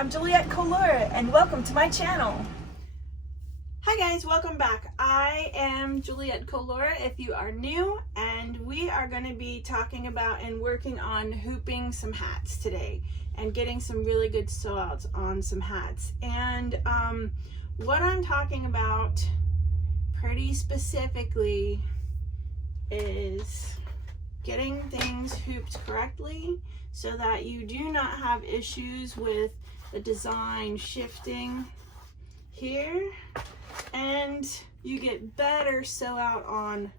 I'm Juliet Kadish and welcome to my channel. Hi guys, welcome back. I am Juliet Kadish if you are new, and we are going to be talking about and working on hooping some hats today and getting some really good sew outs on some hats. And what I'm talking about pretty specifically is getting things hooped correctly so that you do not have issues with the design shifting here, and you get better sew out on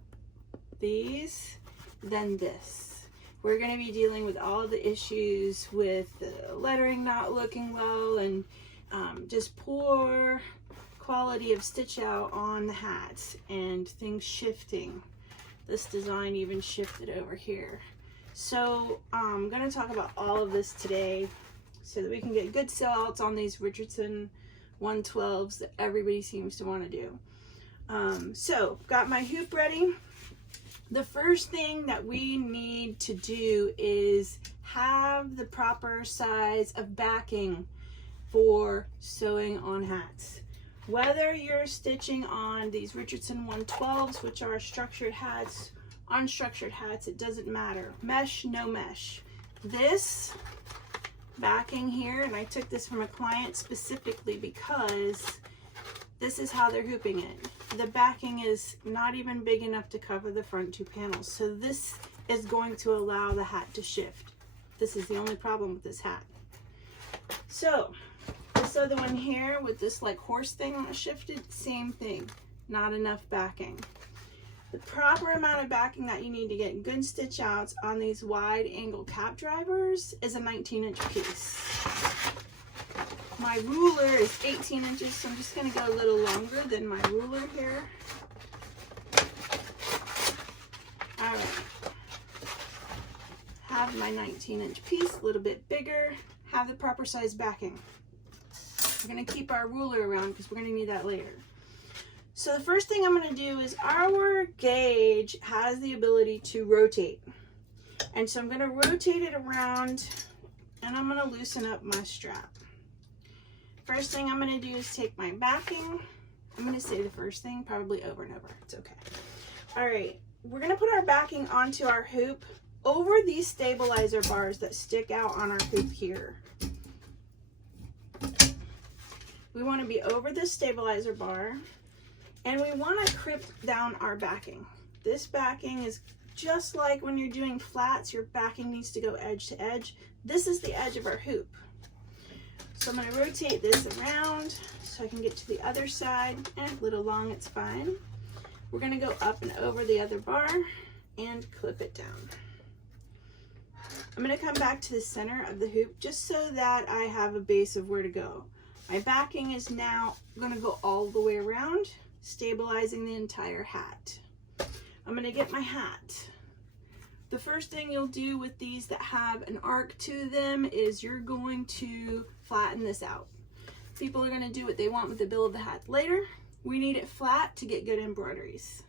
these than this. We're going to be dealing with all the issues with the lettering not looking well and just poor quality of stitch out on the hats and things shifting. This design even shifted over here. So I'm going to talk about all of this today so that we can get good sew outs on these Richardson 112s that everybody seems to want to do. So got my hoop ready. The first thing that we need to do is have the proper size of backing for sewing on hats. Whether you're stitching on these Richardson 112s, which are structured hats, unstructured hats, it doesn't matter. Mesh, no mesh. This backing here, and I took this from a client specifically because this is how they're hooping it. The backing is not even big enough to cover the front two panels. So this is going to allow the hat to shift. This is the only problem with this hat. So this other one here with this like horse thing that shifted, same thing, not enough backing. The proper amount of backing that you need to get good stitch outs on these wide angle cap drivers is a 19-inch piece. My ruler is 18 inches, so I'm just going to go a little longer than my ruler here. All right. Have my 19-inch piece, a little bit bigger. Have the proper size backing. We're going to keep our ruler around because we're going to need that later. So the first thing I'm going to do is our gauge has the ability to rotate. And so I'm going to rotate it around and I'm going to loosen up my strap. First thing I'm going to do is take my backing. I'm going to say the first thing probably over and over. It's okay. All right. We're going to put our backing onto our hoop over these stabilizer bars that stick out on our hoop here. We want to be over this stabilizer bar. And we want to crib down our backing. This backing is just like when you're doing flats, your backing needs to go edge to edge. This is the edge of our hoop. So I'm going to rotate this around so I can get to the other side. And a little long, it's fine. We're going to go up and over the other bar and clip it down. I'm going to come back to the center of the hoop just so that I have a base of where to go. My backing is now going to go all the way around, stabilizing the entire hat. I'm going to get my hat. The first thing you'll do with these that have an arc to them is you're going to flatten this out. People are going to do what they want with the bill of the hat later. We need it flat to get good embroideries.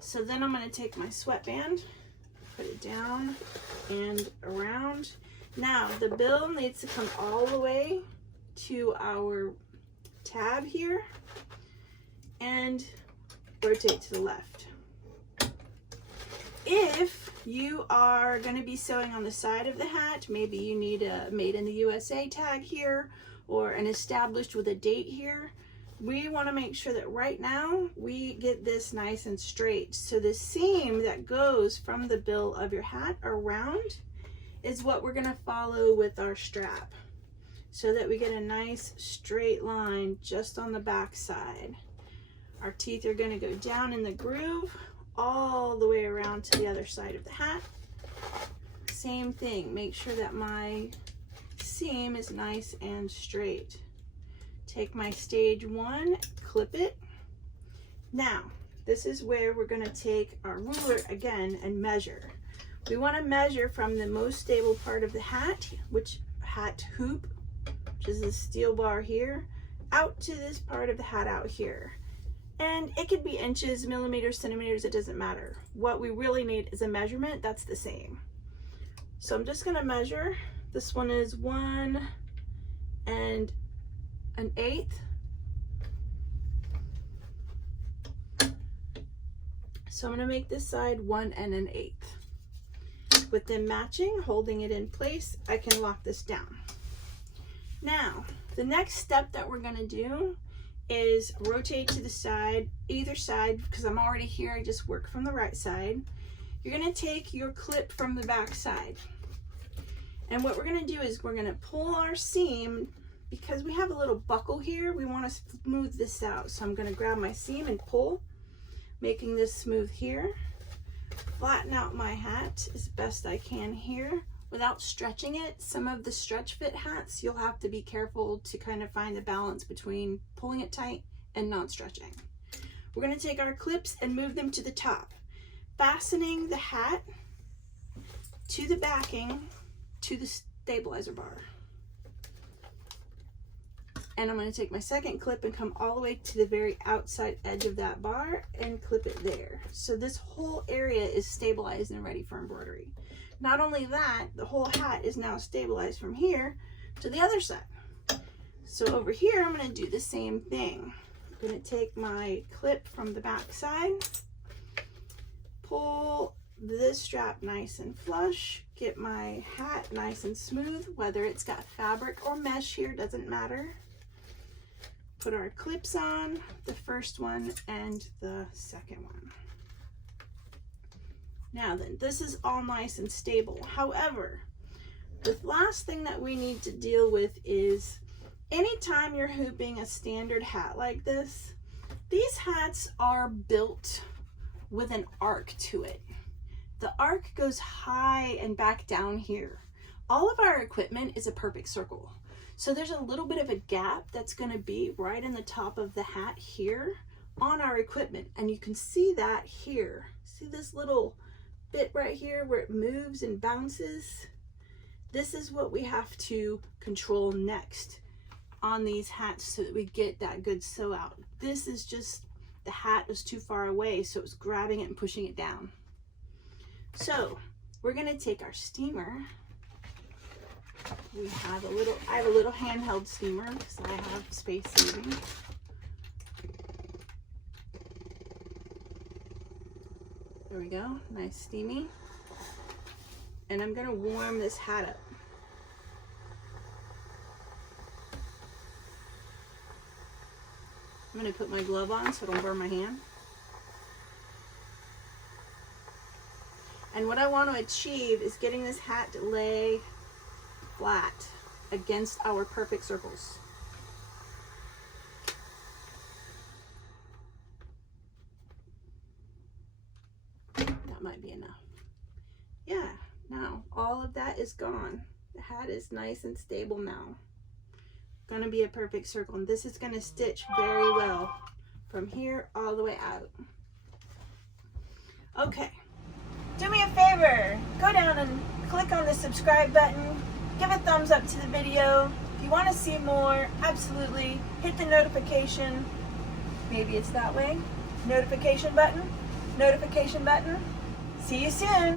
So then I'm going to take my sweatband, put it down and around. Now the bill needs to come all the way to our tab here and rotate to the left. If you are going to be sewing on the side of the hat, maybe you need a made in the USA tag here or an established with a date here. We want to make sure that right now we get this nice and straight. So the seam that goes from the bill of your hat around is what we're going to follow with our strap so that we get a nice straight line just on the back side. Our teeth are going to go down in the groove all the way around to the other side of the hat. Same thing, make sure that my seam is nice and straight. Take my stage one, clip it. Now, this is where we're going to take our ruler again and measure. We want to measure from the most stable part of the hat, which hat hoop, which is the steel bar here, out to this part of the hat out here. And it could be inches, millimeters, centimeters, it doesn't matter. What we really need is a measurement that's the same. So I'm just gonna measure. This one is 1 and 1/8. So I'm going to make this side 1 1/8. With them matching, holding it in place, I can lock this down. Now, the next step that we're going to do is rotate to the side, either side, because I'm already here, I just work from the right side. You're going to take your clip from the back side. And what we're going to do is we're going to pull our seam, because we have a little buckle here, we want to smooth this out. So I'm going to grab my seam and pull, making this smooth here. Flatten out my hat as best I can here without stretching it. Some of the stretch fit hats, you'll have to be careful to kind of find the balance between pulling it tight and not stretching. We're going to take our clips and move them to the top, fastening the hat to the backing to the stabilizer bar. And I'm going to take my second clip and come all the way to the very outside edge of that bar and clip it there. So this whole area is stabilized and ready for embroidery. Not only that, the whole hat is now stabilized from here to the other side. So over here, I'm going to do the same thing. I'm going to take my clip from the back side, pull this strap nice and flush, get my hat nice and smooth, whether it's got fabric or mesh here, doesn't matter. Put our clips on, the first one and the second one. Now then, this is all nice and stable. However, the last thing that we need to deal with is anytime you're hooping a standard hat like this, these hats are built with an arc to it. The arc goes high and back down here. All of our equipment is a perfect circle. So there's a little bit of a gap that's going to be right in the top of the hat here on our equipment. And you can see that here. See this little bit right here where it moves and bounces? This is what we have to control next on these hats so that we get that good sew out. This is just, the hat was too far away, so it was grabbing it and pushing it down. So we're going to take our steamer. I have a little handheld steamer because I have space saving. There we go, nice steamy. And I'm gonna warm this hat up. I'm gonna put my glove on so I don't burn my hand. And what I want to achieve is getting this hat to lay flat against our perfect circles. That might be enough. Yeah, now all of that is gone. The hat is nice and stable now. Gonna be a perfect circle, and this is gonna stitch very well from here all the way out. Okay, do me a favor, go down and click on the subscribe button. Give a thumbs up to the video. If you want to see more, absolutely hit the notification. Maybe it's that way. Notification button. Notification button. See you soon.